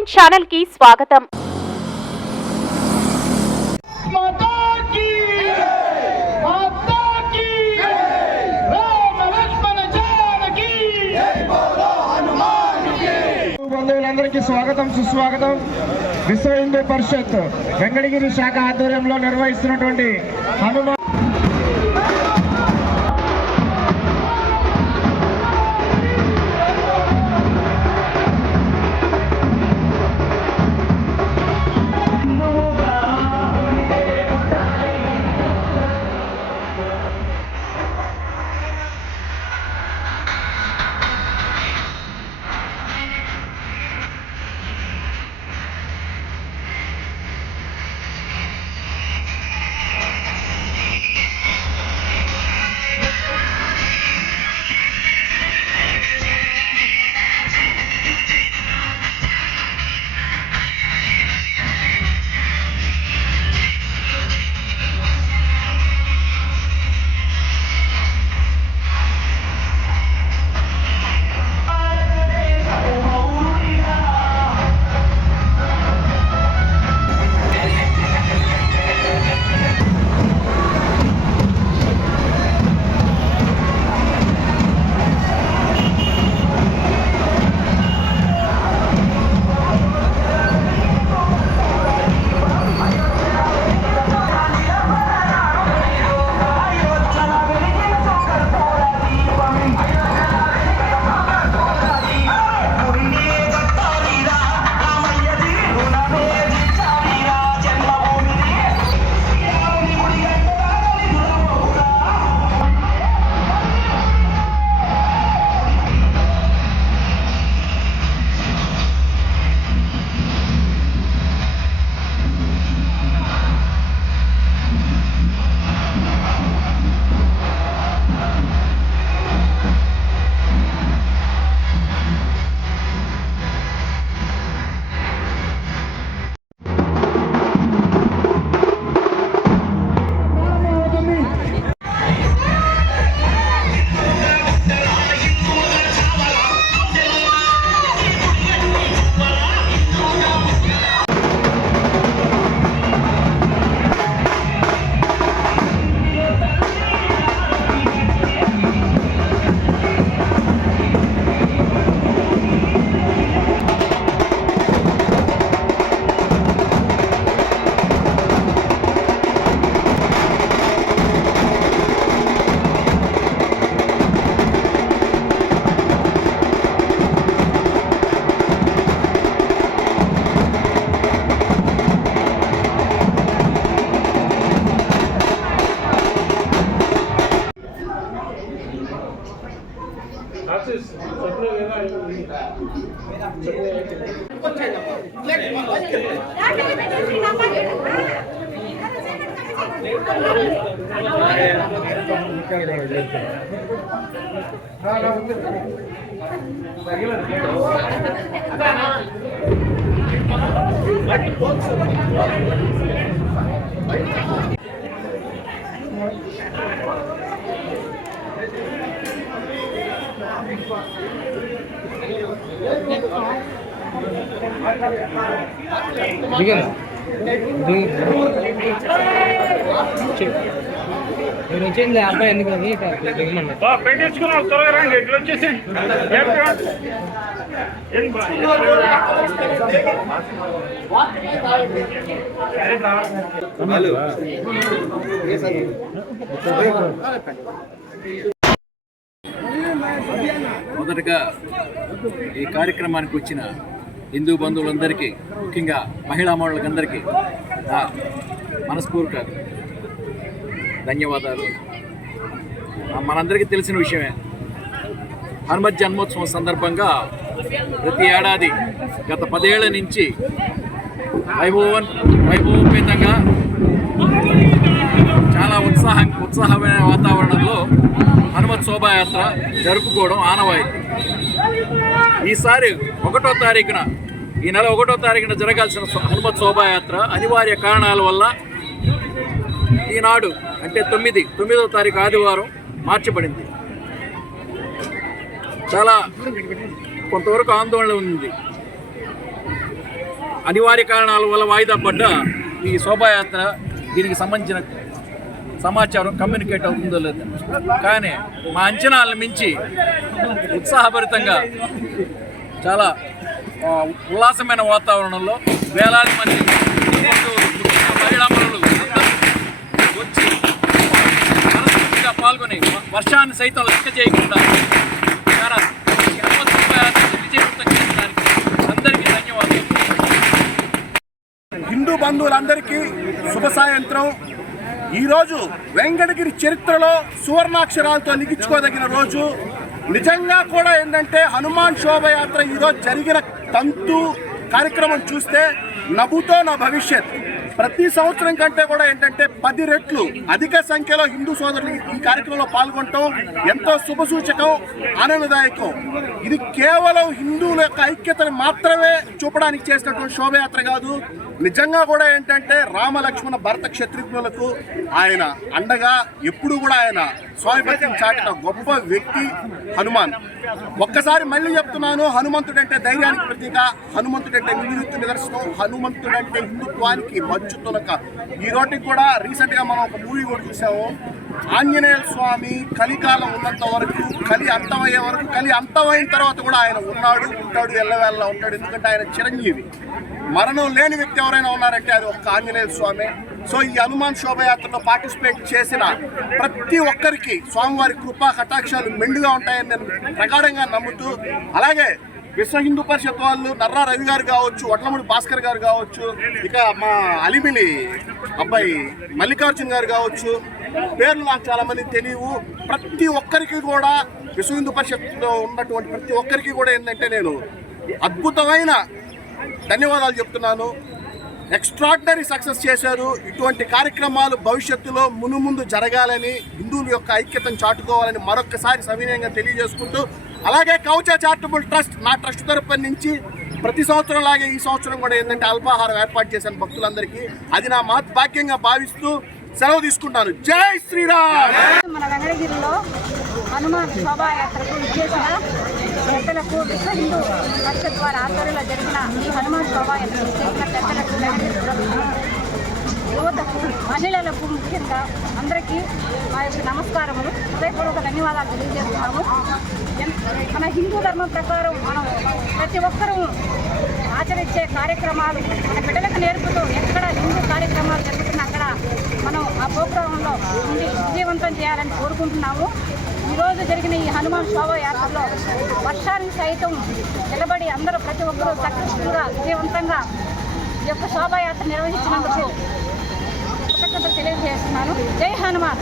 Entertainment channel కి స్వాగతం. బంధువులందరికీ స్వాగతం, సుస్వాగతం. విశ్వ హిందూ పరిషత్ వెంకటగిరి శాఖ ఆధ్వర్యంలో నిర్వహిస్తున్నటువంటి హనుమాన్ వచ్చింది అబ్బాయి ఎందుకు పెట్టించుకున్నాం. త్వరగా రండి, ఇట్లా వచ్చేసి మొదటగా ఈ కార్యక్రమానికి వచ్చిన హిందూ బంధువులందరికీ, ముఖ్యంగా మహిళా మనులందరికీ నా మనస్ఫూర్తిక ధన్యవాదాలు. మనందరికీ తెలిసిన విషయమే, హనుమత్ జన్మోత్సవం సందర్భంగా ప్రతి ఏడాది గత 10 ఏళ్ల నుంచి వైభవోపేతంగా చాలా ఉత్సాహమైన వాతావరణంలో హనుమత్ శోభాయాత్ర జరుపుకోవడం ఆనవాయితీ. ఈసారి 1వ తారీఖున, ఈ నెల 1వ తారీఖున జరగాల్సిన హనుమత్ శోభాయాత్ర అనివార్య కారణాల వల్ల ఈనాడు అంటే 9వ తారీఖు ఆదివారం మార్చబడింది. చాలా కొంతవరకు ఆందోళన ఉంది. అనివార్య కారణాల వల్ల వాయిదా పడ్డ ఈ శోభాయాత్ర దీనికి సంబంధించిన సమాచారం కమ్యూనికేట్ అవుతుందో లేదు, కానీ మా అంచనాలను మించి ఉత్సాహభరితంగా చాలా ఉల్లాసమైన వాతావరణంలో వేలాది మంది మహిళామణులు వచ్చి మనస్ఫూర్తిగా పాల్గొని వర్షాన్ని సైతం లెక్క చేయకుండా విజయవంతం చేయడానికి అందరికీ ధన్యవాదాలు. హిందూ బంధువులందరికీ శుభ సాయంత్రం. ఈరోజు వెంకటగిరి చరిత్రలో సువర్ణాక్షరాలతో లిఖించుకోదగిన రోజు. నిజంగా కూడా ఏంటంటే హనుమాన్ శోభయాత్ర ఈరోజు జరిగిన తంతు కార్యక్రమం చూస్తే నభూతో నా భవిష్యత్. ప్రతి సంవత్సరం కంటే కూడా ఏంటంటే 10 రెట్లు అధిక సంఖ్యలో హిందూ సోదరులు ఈ కార్యక్రమంలో పాల్గొనడం ఎంతో శుభసూచకం, ఆనందదాయకం. ఇది కేవలం హిందువుల యొక్క ఐక్యతను మాత్రమే చూపడానికి చేసినటువంటి శోభయాత్ర కాదు. నిజంగా కూడా ఏంటంటే రామ లక్ష్మణ భరత క్షత్రిజ్ఞులకు ఆయన అండగా ఎప్పుడు కూడా ఆయన స్వామిభక్తిని చాటిన గొప్ప వ్యక్తి హనుమాన్. ఒక్కసారి మళ్ళీ చెప్తున్నాను, హనుమంతుడంటే ధైర్యానికి ప్రతీక, హనుమంతుడంటే నిలువెత్తు నిదర్శనం, హనుమంతుడంటే హిందుత్వానికి మచ్చుతునక. ఈ రోటికి కూడా రీసెంట్గా మనం ఒక మూవీ కూడా చూసాము. ఆంజనేయ స్వామి కలికాలం ఉన్నంత వరకు, కలి అంతమయ్యే వరకు, కలి అంతమైన తర్వాత కూడా ఆయన ఉన్నాడు, ఉంటాడు, ఎల్లవేళలా ఉంటాడు. ఎందుకంటే ఆయన చిరంజీవి. మరణం లేని వ్యక్తి ఎవరైనా ఉన్నారంటే అది ఒక్క ఆంజనేయ స్వామి. సో ఈ హనుమాన్ శోభయాత్రలో పార్టిసిపేట్ చేసిన ప్రతి ఒక్కరికి స్వామివారి కృపా కటాక్షాలు మెండుగా ఉంటాయని నేను ప్రగాఢంగా నమ్ముతూ, అలాగే విశ్వ హిందూ పరిషత్ వాళ్ళు నర్రా రవి గారు కావచ్చు, వడ్లమూడి భాస్కర్ గారు కావచ్చు, ఇక మా అలిమిలి అబ్బాయి మల్లికార్జున్ గారు కావచ్చు, పేర్లు నాకు చాలా మంది తెలియవు. ప్రతి ఒక్కరికి కూడా విశ్వ హిందూ పరిషత్లో ఉన్నటువంటి ప్రతి ఒక్కరికి కూడా ఏంటంటే నేను అద్భుతమైన ధన్యవాదాలు చెప్తున్నాను. ఎక్స్ట్రాడినరీ సక్సెస్ చేశారు. ఇటువంటి కార్యక్రమాలు భవిష్యత్తులో మునుముందు జరగాలని, హిందువుల యొక్క ఐక్యతను చాటుకోవాలని మరొక్కసారి సవినయంగా తెలియజేసుకుంటూ, అలాగే కవచ చారిటబుల్ ట్రస్ట్ నా ట్రస్ట్ తరపు నుంచి ప్రతి సంవత్సరం లాగే ఈ సంవత్సరం కూడా ఏంటంటే అల్పాహారం ఏర్పాటు చేశాను భక్తులందరికీ. అది నా మహద్భాగ్యంగా భావిస్తూ సెలవు తీసుకుంటాను. జై శ్రీరామ్. మన వెంకటగిరిలో హనుమాన్ శోభాయాత్రకు ఇచ్చేసిన పెద్దలకు విశ్వ హిందూ పరిషత్ వారి ఆధ్వర్యంలో జరిగిన ఈ హనుమాన్ శోభాయాత్ర చేసిన పెద్దలకు, యువతకు, మహిళలకు ముఖ్యంగా అందరికీ మా యొక్క నమస్కారములు, హృదయపూర్వక ధన్యవాదాలు తెలియజేస్తున్నాము. మన హిందూ ధర్మం ప్రకారం మనం ప్రతి ఒక్కరూ ఆచరించే కార్యక్రమాలు మన బిడ్డలకు నేర్పుతూ ఎక్కడ హిందూ కార్యక్రమాలు జరుగుతున్నా అక్కడ మనం ఆ ప్రోగ్రాంలో ఉండి విజయవంతం చేయాలని కోరుకుంటున్నాము. ఈరోజు జరిగిన ఈ హనుమాన్ శోభయాత్రలో వర్షానికి సైతం నిలబడి అందరూ ప్రతి ఒక్కరూ సక్సెస్ఫుల్గా విజయవంతంగా ఈ యొక్క శోభాయాత్ర నిర్వహించినందుకు కృతజ్ఞతలు తెలియజేస్తున్నాను. జై హనుమాన్.